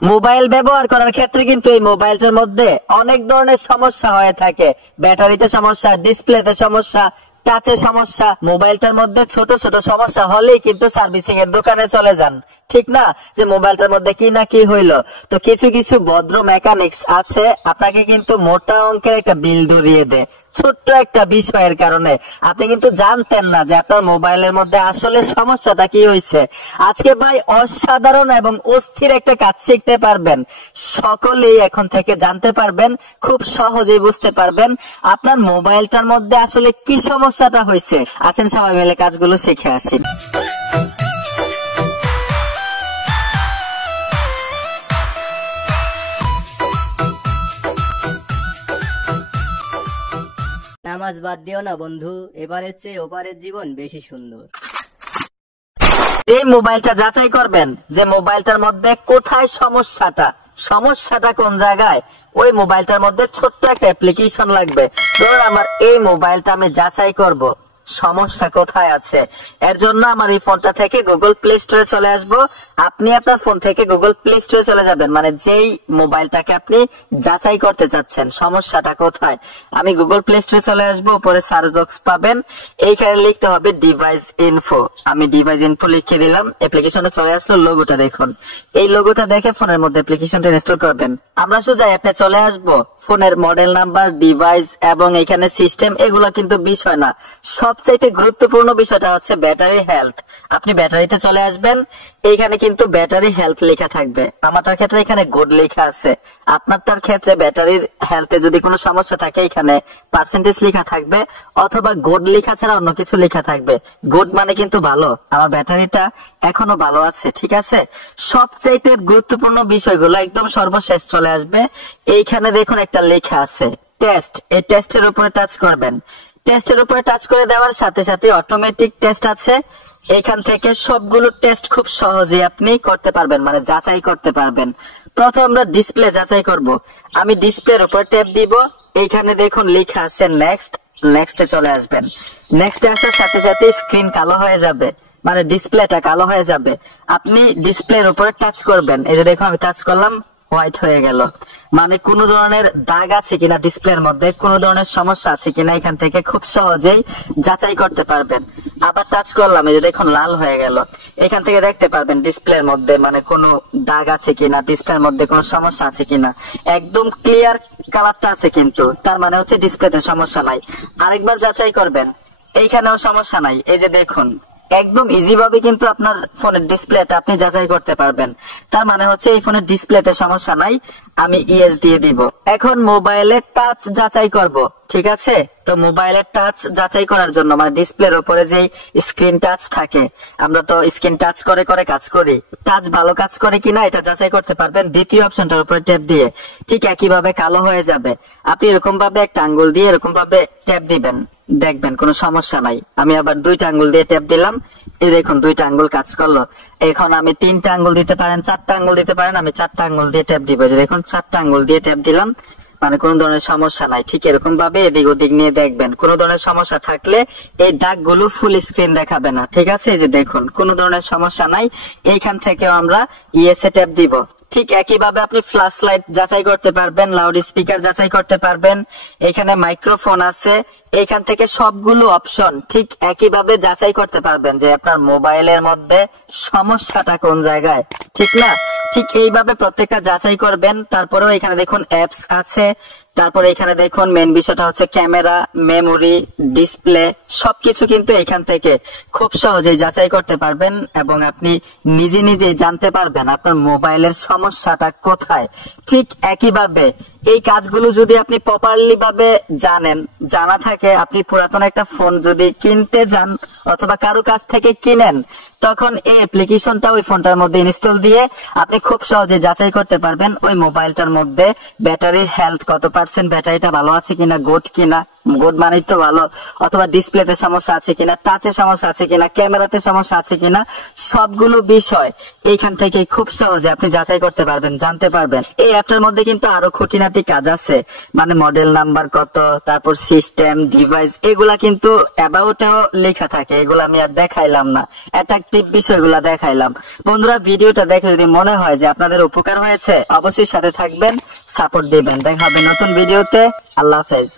Mobile ব্যবহার করার ক্ষেত্রে কিন্তু এই মোবাইলটার মধ্যে অনেক ধরনের সমস্যা হয়ে থাকে। ব্যাটারিতে সমস্যা, ডিসপ্লেতে সমস্যা, টাচে সমস্যা। মোবাইলটার মধ্যে ছোট ছোট সমস্যা হলেই কিন্তু সার্ভিসিং এর দোকানে চলে যান, ঠিক না? যে মোবাইলটার মধ্যে কি না কি হইলো। তো কিছু কিছু ভদ্র মেকানিক্স আছে, আপনাকে কিন্তু মোটা অঙ্কের একটা বিল ধরিয়ে দেয় ছোট্ট একটা বিষয়ের কারণে। আপনি কিন্তু জানতেন না যে আপনার মোবাইলের মধ্যে আসলে সমস্যাটা কি হয়েছে। আজকে ভাই অসাধারণ এবং অস্থির একটা কাজ শিখতে পারবেন। সকলেই এখন থেকে জানতে পারবেন, খুব সহজেই বুঝতে পারবেন আপনার মোবাইলটার মধ্যে আসলে কি সমস্যাটা হয়েছে। আসেন সবাই মিলে কাজগুলো শিখে আসি। নামাজ বাদ দিও না বন্ধু, এবারের চেয়ে ওপারের জীবন বেশি সুন্দর। এই মোবাইলটা যাচাই করবেন যে মোবাইলটার মধ্যে কোথায় সমস্যাটা কোন জায়গায়। ওই মোবাইলটার মধ্যে ছোট্ট একটা অ্যাপ্লিকেশন লাগবে। ধরুন আমার এই মোবাইলটা আমি যাচাই করব সমস্যা কোথায় আছে। এর জন্য আমার এই ফোনটা থেকে গুগল প্লে স্টোরে চলে আসবো। আপনি আপনার ফোন থেকে গুগল প্লে স্টোরে চলে যাবেন, মানে যেই মোবাইলটাকে আপনি যাচাই করতে চাচ্ছেন সমস্যাটা কোথায়। আমি গুগল প্লে স্টোরে চলে আসবো, উপরে সার্চ বক্স পাবেন, এইখানে লিখতে হবে ডিভাইস ইনফো। আমি ডিভাইস ইনফো লিখে দিলাম, অ্যাপ্লিকেশনটা চলে আসলো। লোগোটা দেখুন, এই লোগোটা দেখে ফোনের মধ্যে অ্যাপ্লিকেশনটা ইনস্টল করবেন। আমরা সোজা অ্যাপে চলে আসবো। ফোনের মডেল নাম্বার, ডিভাইস এবং এখানে সিস্টেম, এগুলো কিন্তু বিষয় না। সবচাইতে গুরুত্বপূর্ণ বিষয়টা হচ্ছে ব্যাটারি হেলথ। আপনি ব্যাটারিতে চলে আসবেন, এইখানে কিন্তু ব্যাটারি হেলথ লেখা থাকবে। আমারটার ক্ষেত্রে এখানে গুড লেখা আছে। আপনারটার ক্ষেত্রে ব্যাটারির হেলথে যদি কোনো সমস্যা থাকে এখানে পার্সেন্টেজ লেখা থাকবে, অথবা গুড লেখা ছাড়া অন্য কিছু লেখা থাকবে। গুড মানে কিন্তু ভালো, আমার ব্যাটারিটা এখনো ভালো আছে, ঠিক আছে। সবচাইতে গুরুত্বপূর্ণ বিষয়গুলো একদম সর্বশেষ চলে আসবে। এইখানে দেখুন একটা লেখা আছে টেস্ট, এই টেস্টের উপরে টাচ করবেন। টেস্টের উপরে টাচ করে দেওয়ার সাথে সাথে অটোমেটিক টেস্ট আছে। এখান থেকে সবগুলো টেস্ট খুব সহজে আপনি করতে পারবেন, মানে যাচাই করতে পারবেন। প্রথম আমরা ডিসপ্লে যাচাই করব। আমি ডিসপ্লের উপর ট্যাপ দিব, এইখানে দেখুন লেখা আছে নেক্সট। নেক্সটে চলে আসবেন। নেক্সটে আসার সাথে সাথে স্ক্রিন কালো হয়ে যাবে, মানে ডিসপ্লেটা কালো হয়ে যাবে। আপনি ডিসপ্লের উপরে টাচ করবেন, এই যে দেখুন আমি টাচ করলাম, হোয়াইট হয়ে গেল। মানে কোনো ধরনের দাগ আছে কিনা ডিসপ্লের মধ্যে, কোনো ধরনের সমস্যা আছে কিনা এখান থেকে খুব সহজেই যাচাই করতে পারবেন। আবার টাচ করলাম, এই যে দেখুন লাল হয়ে গেল। এখান থেকে দেখতে পারবেন ডিসপ্লের মধ্যে মানে কোনো দাগ আছে কিনা, ডিসপ্লের মধ্যে কোনো সমস্যা আছে কিনা। একদম ক্লিয়ার কালারটা আছে কিন্তু, তার মানে হচ্ছে ডিসপ্লেতে সমস্যা নাই। আরেকবার যাচাই করবেন, এইখানেও সমস্যা নাই। এই যে দেখুন একদম ইজি ভাবে কিন্তু আপনার ফোনের ডিসপ্লেটা আপনি যাচাই করতে পারবেন। তার মানে হচ্ছে এই ফোনের ডিসপ্লেতে সমস্যা নাই। আমি ইয়েস দিয়ে দিব। এখন মোবাইলের টাচ যাচাই করব, ঠিক আছে। তো মোবাইলের টাচ যাচাই করার জন্য মানে ডিসপ্লের উপরে যে স্ক্রিন টাচ থাকে, আমরা তো স্ক্রিন টাচ করে করে কাজ করি, টাচ ভালো কাজ করে কিনা এটা যাচাই করতে পারবেন দ্বিতীয় অপশনটার উপরে ট্যাপ দিয়ে। ঠিক একই ভাবে কালো হয়ে যাবে। আপনি এরকম ভাবে একটা আঙ্গুল দিয়ে এরকম ভাবে ট্যাপ দিবেন, দেখবেন কোনো সমস্যা নাই। আমি আবার দুইটা আঙ্গুল দিয়ে ট্যাপ দিলাম, এই দেখুন দুইটা আঙ্গুল কাজ করলো। এখন আমি তিনটা আঙ্গুল দিতে পারেন, চারটা আঙ্গুল দিতে পারেন, আমি চারটা আঙ্গুল দিয়ে ট্যাপ দিব। যে দেখুন চারটা আঙ্গুল দিয়ে ট্যাপ দিলাম, মানে কোনো ধরনের সমস্যা নাই। ঠিক এরকম ভাবে এদিক ওদিক নিয়ে দেখবেন, কোনো ধরনের সমস্যা থাকলে এই দাগগুলো ফুল স্ক্রিন দেখাবে না, ঠিক আছে। এই যে দেখুন কোনো ধরনের সমস্যা নাই। এইখান থেকেও আমরা ইয়েস এ ট্যাপ দিব। ঠিক একইভাবে আপনি ফ্ল্যাশ লাইট যাচাই করতে পারবেন, লাউড স্পিকার যাচাই করতে পারবেন, এখানে মাইক্রোফোন আছে। এখান থেকে সবগুলো অপশন ঠিক একইভাবে যাচাই করতে পারবেন যে আপনার মোবাইলের মধ্যে সমস্যাটা কোন জায়গায়, ঠিক না। ঠিক এইভাবে প্রত্যেকটা যাচাই করবেন। তারপরেও এখানে দেখুন অ্যাপস আছে, তারপরে এখানে দেখুন মেন বিষয়টা হচ্ছে ক্যামেরা, মেমোরি, ডিসপ্লে, সবকিছু কিন্তু এখান থেকে খুব সহজেই যাচাই করতে পারবেন এবং আপনি নিজে নিজেই জানতে পারবেন আপনার মোবাইলের সমস্যাটা কোথায়। ঠিক একইভাবে এই কাজগুলো যদি আপনি প্রপারলি ভাবে জানা থাকে, আপনি পুরাতন একটা ফোন যদি কিনতে যান অথবা কারো কাছ থেকে কিনেন, তখন এই অ্যাপ্লিকেশনটা ওই ফোনটার মধ্যে ইনস্টল দিয়ে আপনি খুব সহজে যাচাই করতে পারবেন ওই মোবাইলটার মধ্যে ব্যাটারির হেলথ কত %, 100% ব্যাটারিটা ভালো আছে কিনা, গুড কিনা, গুড মানেই তো ভালো, অথবা ডিসপ্লেতে সমস্যা আছে কিনা, টাচে সমস্যা আছে কিনা, ক্যামেরাতে সমস্যা আছে কিনা, সবগুলো বিষয় এইখান থেকে খুব সহজে আপনি যাচাই করতে পারবেন, জানতে পারবেন। এই অ্যাপটার মধ্যে কিন্তু আরো খুঁটিনাটি কাজ আছে, মানে মডেল নাম্বার কত, তারপর সিস্টেম, ডিভাইস, এগুলা কিন্তু অ্যাবাউটেও লেখা থাকে, এগুলো আমি আর দেখাইলাম না, অ্যাট্রাকটিভ বিষয়গুলা দেখাইলাম। বন্ধুরা, ভিডিওটা দেখে যদি মনে হয় যে আপনাদের উপকার হয়েছে, অবশ্যই সাথে থাকবেন, সাপোর্ট দিবেন। দেখা হবে নতুন ভিডিওতে। আল্লাহ হাফেজ।